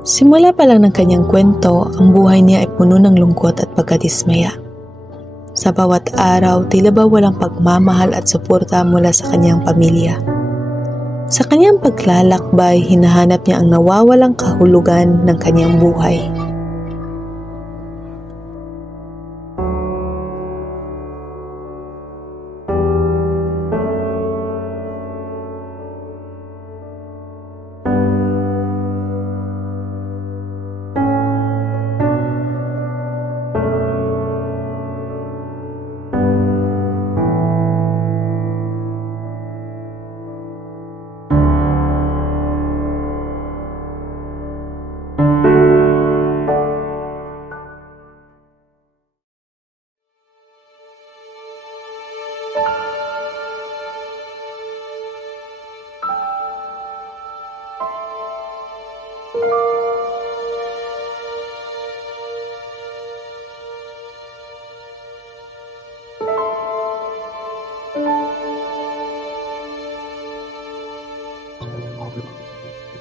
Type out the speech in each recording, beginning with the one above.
Simula pa lang ng kanyang kwento, ang buhay niya ay puno ng lungkot at pagkadismaya. Sa bawat araw, tila ba walang pagmamahal at suporta mula sa kanyang pamilya. Sa kanyang paglalakbay, hinahanap niya ang nawawalang kahulugan ng kanyang buhay.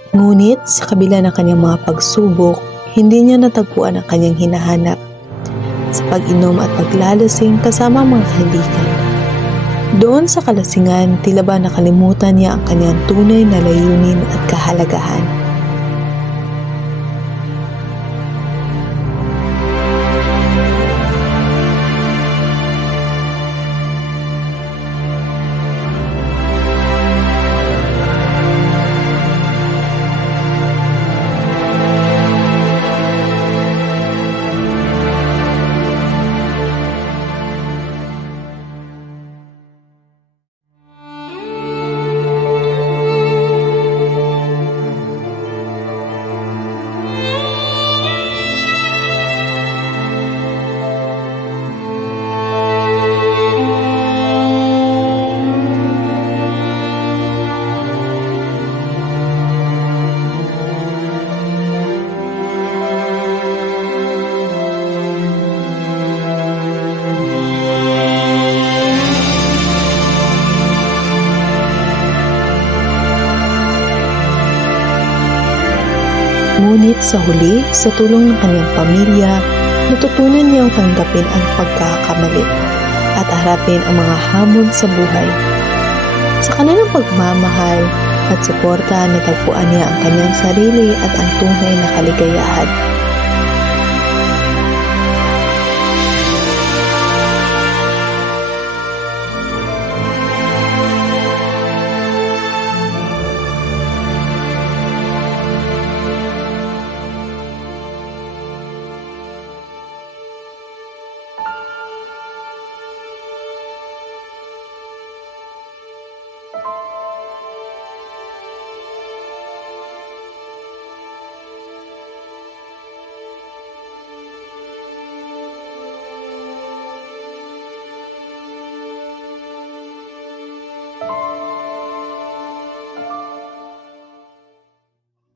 Ngunit sa kabila ng kanyang mga pagsubok, hindi niya natagpuan ang kanyang hinahanap sa pag-inom at paglalasing kasama ang mga kaibigan. Doon sa kalasingan, tila ba nakalimutan niya ang kanyang tunay na layunin at kahalagahan. Ngunit sa huli, sa tulong ng kanyang pamilya, natutunan niyang tanggapin ang pagkakamali at harapin ang mga hamon sa buhay. Sa kanilang pagmamahal at suporta, natagpuan niya ang kanyang sarili at ang tunay na kaligayahan.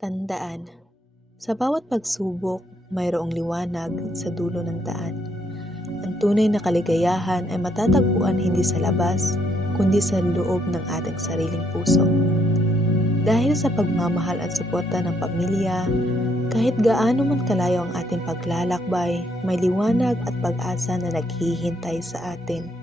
Tandaan, sa bawat pagsubok, mayroong liwanag sa dulo ng daan. Ang tunay na kaligayahan ay matatagpuan hindi sa labas, kundi sa loob ng ating sariling puso. Dahil sa pagmamahal at suporta ng pamilya, kahit gaano man kalayo ang ating paglalakbay, may liwanag at pag-asa na naghihintay sa atin.